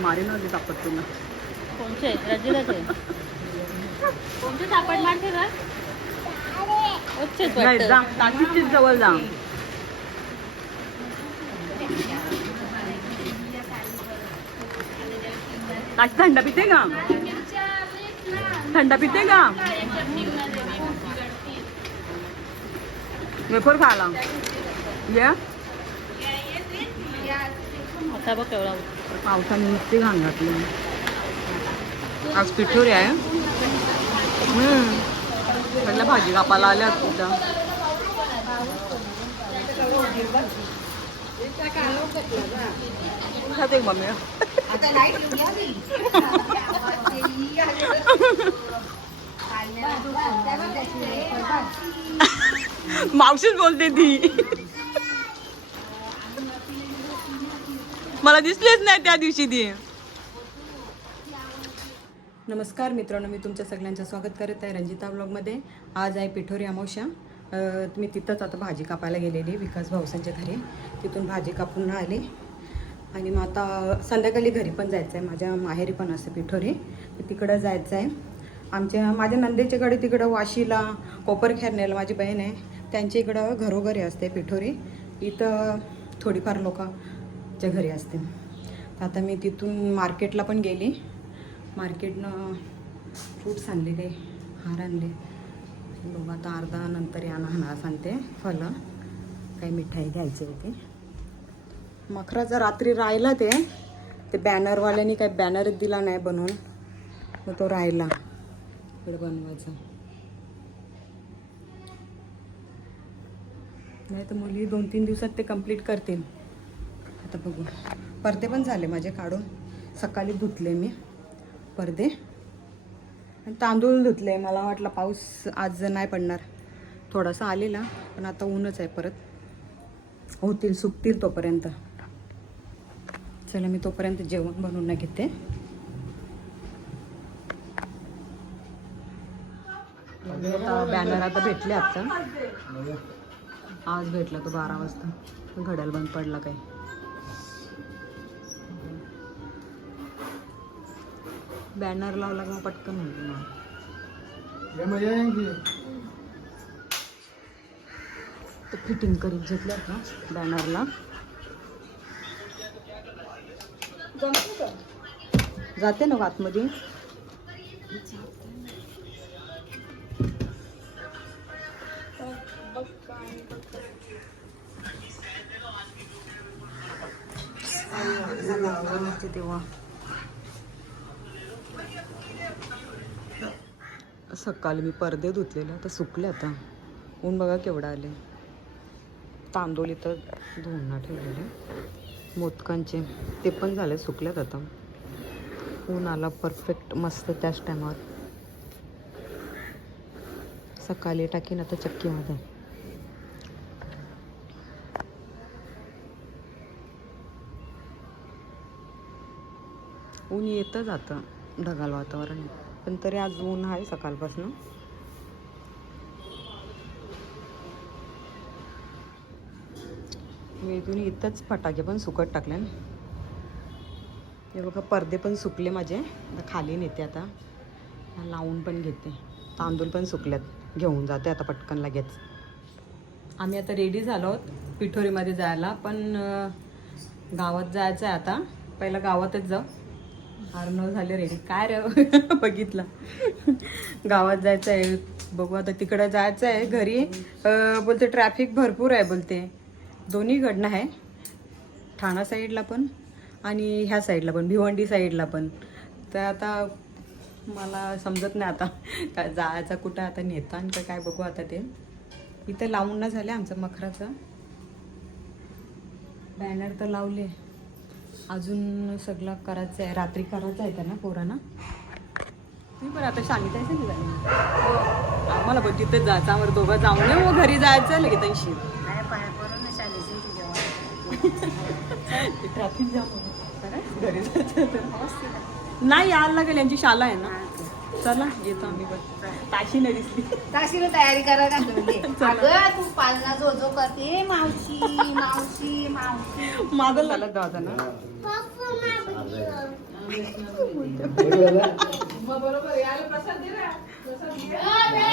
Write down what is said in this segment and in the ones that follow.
मारी नव्हती सापड तुला. कोणचे रजिलाचे कोणते सापड मारते का नाही जा टाकीचीच जवळ जा. टाकी थंड पिते का? थंड पिते का? वेफर खायला ये. आता बघ केवढा पावसाने नुसती घाण घातली. आज पिठोरी आहे. सगळ्या भाजी कापायला आल्या तिथं. खाते मम्मी. मावशीच बोलते ती. मला दिसलेच नाही त्या दिवशी ती. नमस्कार मित्रांनो, मी तुमच्या सगळ्यांचं स्वागत करत आहे रंजिता ब्लॉगमध्ये. आज आहे पिठोरी अमावस्या. मी तिथंच आता भाजी कापायला गेलेली विकास भाऊसांच्या घरी. तिथून भाजी कापून आले आणि मग आता संध्याकाळी घरी पण जायचं आहे. माझ्या माहेरी पण असते पिठोरी, तिकडं जायचं आहे. माझ्या नंदेच्याकडे तिकडं वाशीला कोपरखेरणेला माझी बहीण आहे, त्यांच्या इकडं घरोघरी असते पिठोरी. इथं थोडीफार लोकांच्या घरी असते. आता मी तिथून मार्केटला पण गेली. मार्केटनं फ्रूट्स आणलेले, हार आणले. बघू आता अर्धा नंतर याना सांगते फलं काही मिठाई घ्यायची होती. मखराचा रात्री राहिला ते बॅनरवाल्यानी काही बॅनरच दिला नाही बनवून, मग तो राहिला इकडे बनवायचा. नाही तर मुली 2-3 दिवसात ते कंप्लीट करतील. आता बघू. पडदे पण झाले माझे काढून, सकाळी धुतले मी पडदे. आणि तांदूळ धुतले. मला वाटलं पाऊस आज नाही पडणार, थोडासा आलेला, पण आता ऊनच आहे. परत होतील, सुकतील तोपर्यंत. चला मी तोपर्यंत जेवण बनवून घेते. बॅनर आता भेटले. आता आज भेटला तो 12 वाजता. घड्याळ बंद पडला काय. बॅनर लावला का पटकन होईल ना. तर फिटिंग करीत घेतल्या का बॅनरला. जाते ना आतमध्ये. तेव्हा सकाळी मी पडदे धुतलेले, आता सुकले. आता ऊन बघा केवढं आले. तांदूळ इथं धुवून ठेवलेले मोदकांचे, ते पण झाले, सुकल्यात. आता ऊन आला परफेक्ट मस्त त्याच टायमावर. सकाळी टाकीन आता चक्कीमध्ये. ऊन येतं जातं, ढगाळ वातावरण, पण तरी आज ऊन आहे सकाळपासून. मी इथून इथंच फटाके पण सुकत टाकले. हे बघा पडदे पण सुकले माझे. आता खाली नेते, आता लावून पण घेते. तांदूळ पण सुकल्यात, घेऊन जाते आता पटकन लगेच. आम्ही आता रेडी झालो आहोत पिठोरीमध्ये जायला, पण गावात जायचं आहे आता. पहिला गावातच जाऊ. अर्नव झाले रेडी. काय रे बघितलं. गावात जायचं आहे. बघू आता तिकडं जायचं आहे. घरी बोलते ट्रॅफिक भरपूर आहे बोलते. दोन्हीकडनं आहे, ठाणा साईडला पण आणि ह्या साईडला पण, भिवंडी साईडला पण. तर आता मला समजत नाही आता काय जायचं कुठं. आता नेता का काय बघू आता. ते इथं लावून ना झालं आमचं मखराचं. बॅनर तर लावले, अजून सगळं करायचं आहे. रात्री करायचं आहे त्यांना पोरांना. तुम्ही पण आता सांगितलं ना आम्हाला, पण तिथं जायचं. आम्हाला दोघं जाऊन ये, मग घरी जायचं लगेच. तशी ट्रॅफिक जाम घरी जायचं नाही. यायला लागेल, यांची शाळा आहे ना. चला येतो आम्ही पण. ताशी नाही दिसली. ताशीला तयारी करायला अगं तू पालना जो जो करते. मावशी मावशी मावशी मागं झालं दादा ना.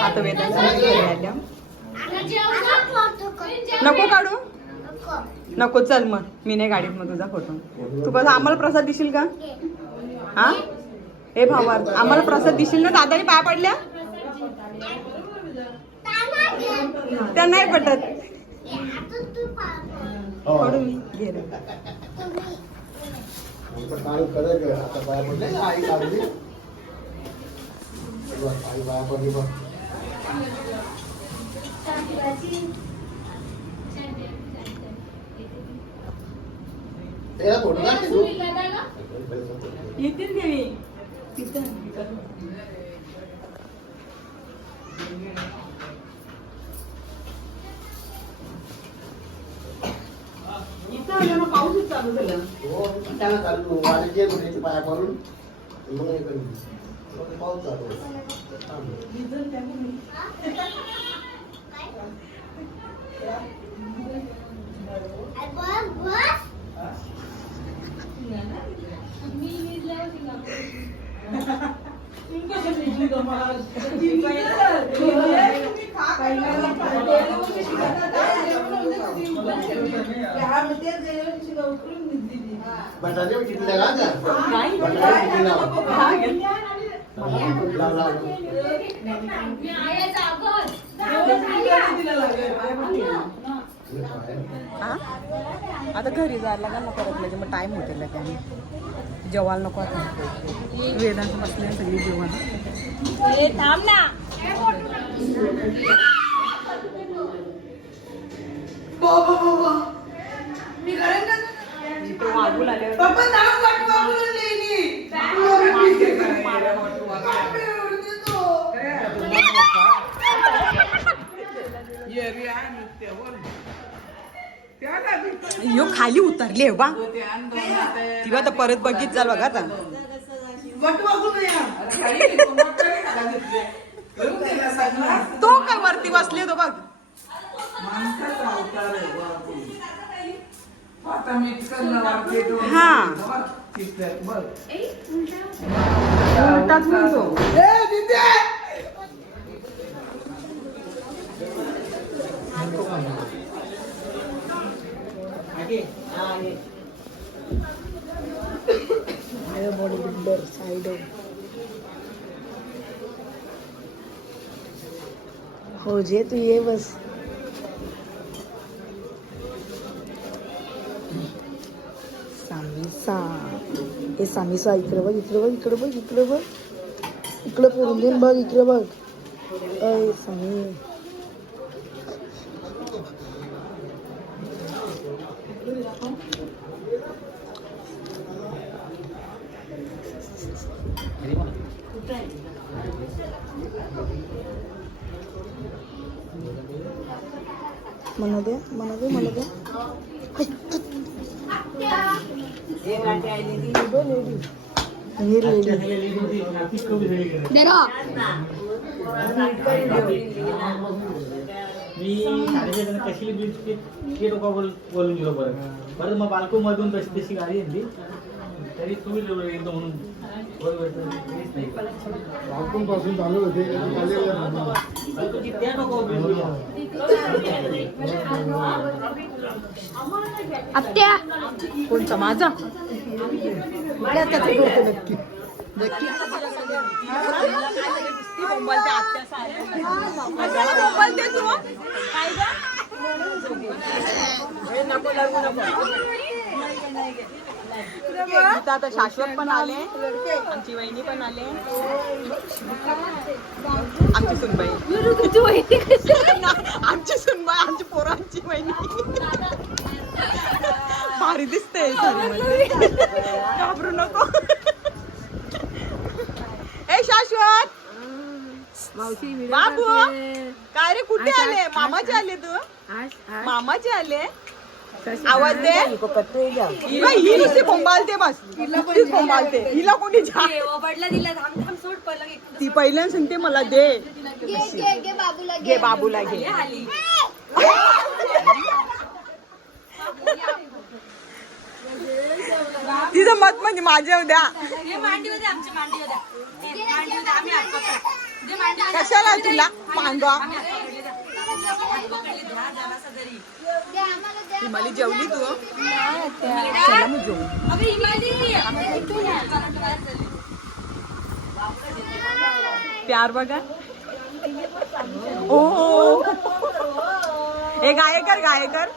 आता वेदांच्या घरी आल्या. नको काढू नको, चल मग मी नाही गाडीत मग तुझा फोटो. तू कसं आम्हाला प्रसाद देशील का? हा हे भावा आम्हाला प्रसाद देशील ना? दादाने पाया पडल्या त्या नाही पटत. पडून घे रे. येतील देवी पाऊसच चालू झाला. पाया पडून पाऊस चालू. बटाटे किती लागा? आता घरी जायला का नको परत मग टाइम होतील त्याने जेवायला नको. आता वेदांचं बसले सगळी जेवण. थांब ना. वागून आले यो खाली उतरली बा तिला तर परत बघित चाल बघा आता. तो काय वरती बसले तो बघ. हा उलटाच म्हणतो. बॉडी बिल्डर साइड हो जे तू ये बस. सामिसा हे सामिसा इकडे बघ इकडे बघ इकडे बघ इकडे बघ इकडे फिरून देईन बघ इकडे बघ. अय सामी म्हणू दे म्हणू दे म्हणू दे. मी कशी ते लोक बोलून गेलो परत मग बालको मधून तशी तशी गाडी आणली तरी तुम्ही एकदम म्हणून पासून चालू होते. आत्या कोणचा माझा नक्की नक्की आता शाश्वत पण आले, आमची वहिनी पण आले, आमची सुनबाई आमची सुनबाई आमची पोरांची वहिनी भारी दिसते. घाबरू नको. ए शाश्वत बाबू काय रे कुठे आले? मामाचे आले तू? मामाचे आले? आवाज दे. ही नुसती बोंबालते बस, नुसतीच बोंबालते. हिला कोणी ती पहिल्या सांगते मला दे. घे बाबूला घे. तिचं मत म्हणजे माझ्या उद्या कशाला तुला मांडवा हिमाली जेवली तू चला मी जेवू प्यार बघा ओ ए गायकर गायकर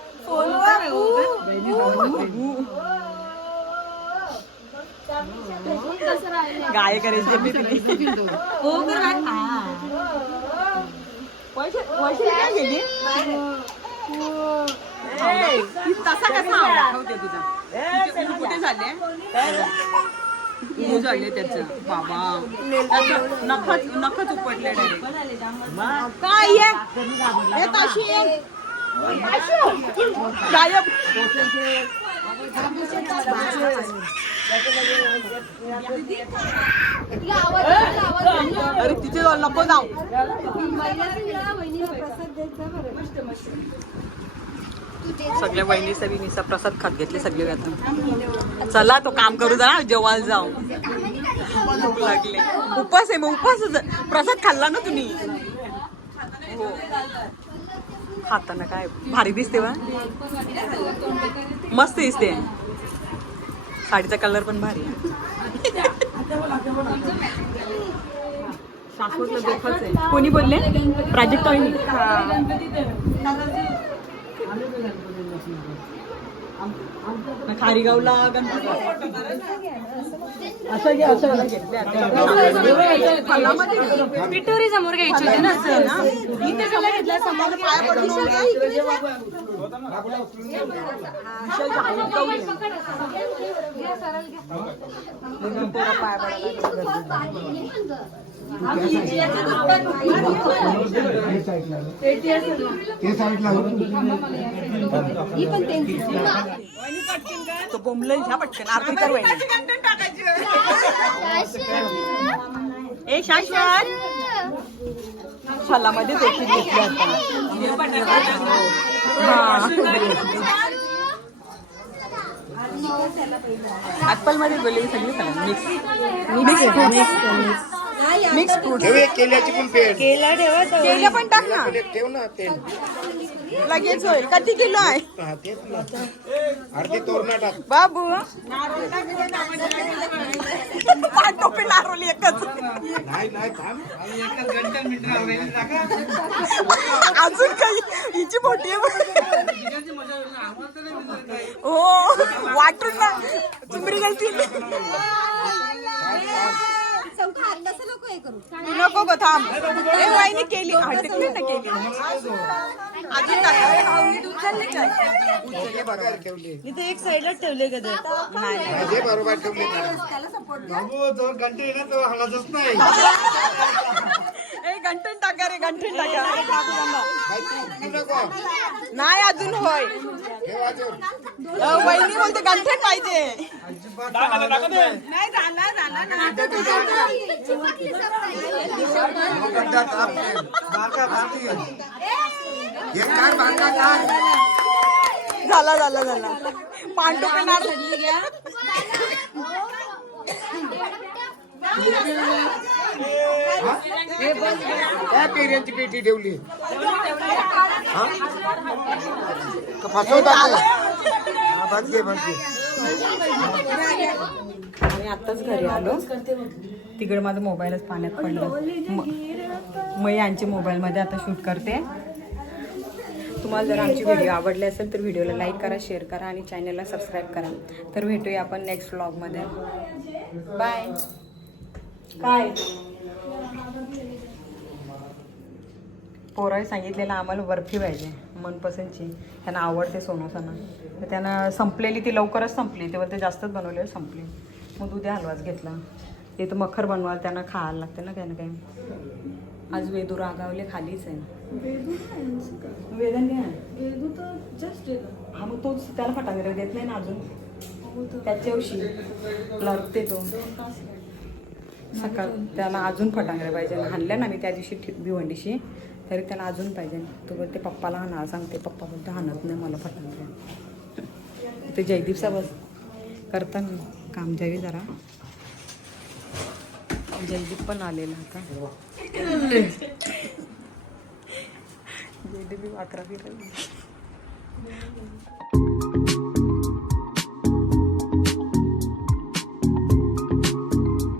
गाय करायची काय गेली तसा कसा दाखवते तुझा कुठे झाले झाले त्याचं बाबा नखच उपटले काय गायब अरे तिथे नको जाऊ सगळ्या वहिनी सविनीचा प्रसाद खात घेतले सगळे आता चला तो काम करू जरा जेवायला जाऊ भूक लागले उपास आहे मग उपास प्रसाद खाल्ला ना तुम्ही हो खाताना काय भारी दिसते वा मस्त दिसते साडीचा कलर पण भारी आहे सासवडला दोखच आहे कोणी बोलले प्राजक्ता वहिनी खारीगावला गणपती असं घ्या असं पिठोरी समोर घ्यायची होती ना इथे सगळं घेतलं समोर पाय पडून तो बोंबल ह्या पटकन आरती कर वहिनी ए शाश्वत फलामध्ये देखील घेतले ऍपल मध्ये बोलली सगळी फलं मिक्स फ्रूट केल्याची पण पेड केलं पण टाक ना ठेव ना तेल लगेच होईल किती किलो आहे अर्धी तोरणा टाक बाबू टोपी नारोली एकच नाही थांब अजून काही हिची मोठी आहे हो वाटून ना चुमरी घालती नको गो थांब ए वाईने केली हटकली ना केली अजून इथे एक साईडला ठेवले का माझे बरोबर ठेवले बाबू जो घंटे ना तो हलाच नाही ए गंठन टाका रे गंठन टाका नको नाही अजून होय वहिनी बोलते गंठन पाहिजे नाही झाला झाला झाला पांडू पेनार पेऱ्यांची पेटी ठेवली फसवतात बस घे आम्ही आत्ताच घरी आलो तिकडे माझा मोबाईलच पाण्यात पडलं मग यांची मोबाईलमध्ये आता शूट करते तुम्हाला जर आमची व्हिडिओ आवडली असेल तर व्हिडिओला लाईक करा शेअर करा आणि चॅनलला सबस्क्राईब करा तर भेटूया आपण नेक्स्ट व्लॉगमध्ये बाय काय पोराने सांगितलेलं आम्हाला बर्फी पाहिजे मनपसंतची त्यांना आवडते सोनोसाना तर त्यांना संपलेली ती लवकरच संपली तेव्हा ते जास्तच बनवले संपली मग दुधी हलवाच घेतला ते तर मखर बनवायला त्यांना खायला लागते ना काही ना काही आज वेदू रागावले खालीच आहे वेदन हा मग तोच त्याला फटाके देत नाही ना अजून त्याच्या दिवशी लढते तो सकाळ त्याला अजून फटांगरे पाहिजे हाणल्या ना मी त्या दिवशी भिवंडीशी तरी त्याला अजून पाहिजे तो बोलते पप्पाला हाणा सांगते पप्पा बोलते हाणत नाही मला फटांगरे ते जयदीप साहेब करताना काम द्यावी जरा. जयदीप पण आलेला आता. जयदीप 11 फिरायला.